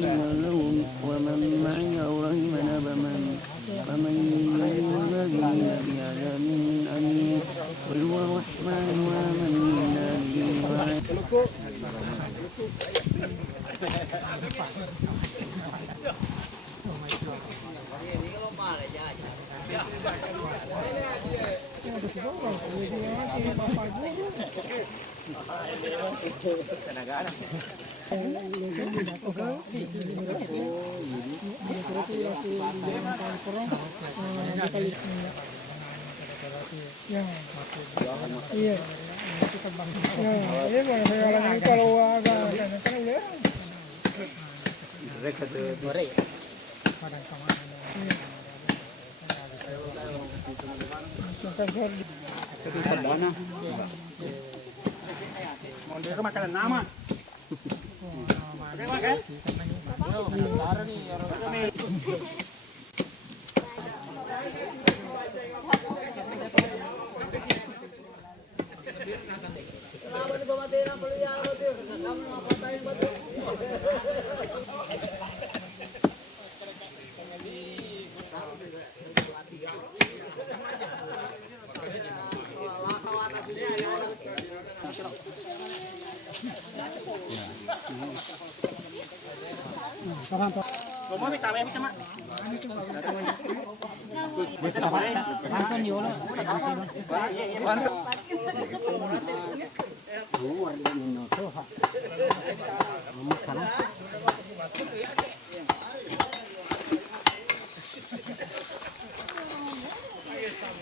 لهم ومن معي أو رحمنا فمن ينبغي بعذاب أليم قل هو الرحمن وآمنا به Iya. Ini kalau agak kan udah. Mereka tuh mereka. Itu sardana. Mau dia ke makanan nama. Oke, makan. Kamu minta apa sama?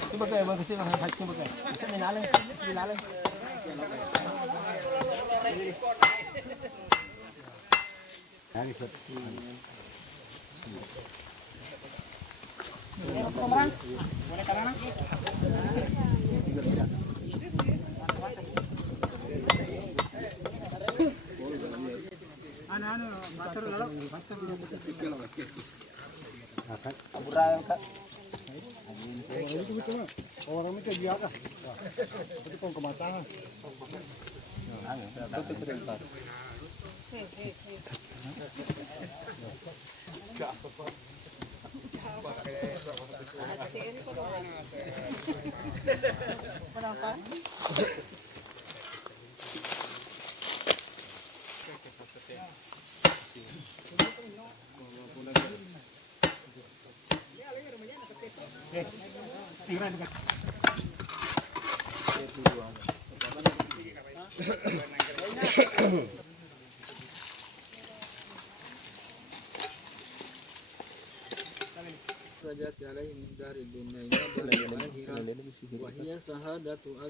Coba kayak bagus sih orang hati coba kayak. Bisa minaleng. Hari Sabtu. Boleh kanan? Ano, batur lalo. Aburayan ka. Orang itu dia kah? Itu pun kematangan. Derajat alaihim dari dunia ini wahia sahadatu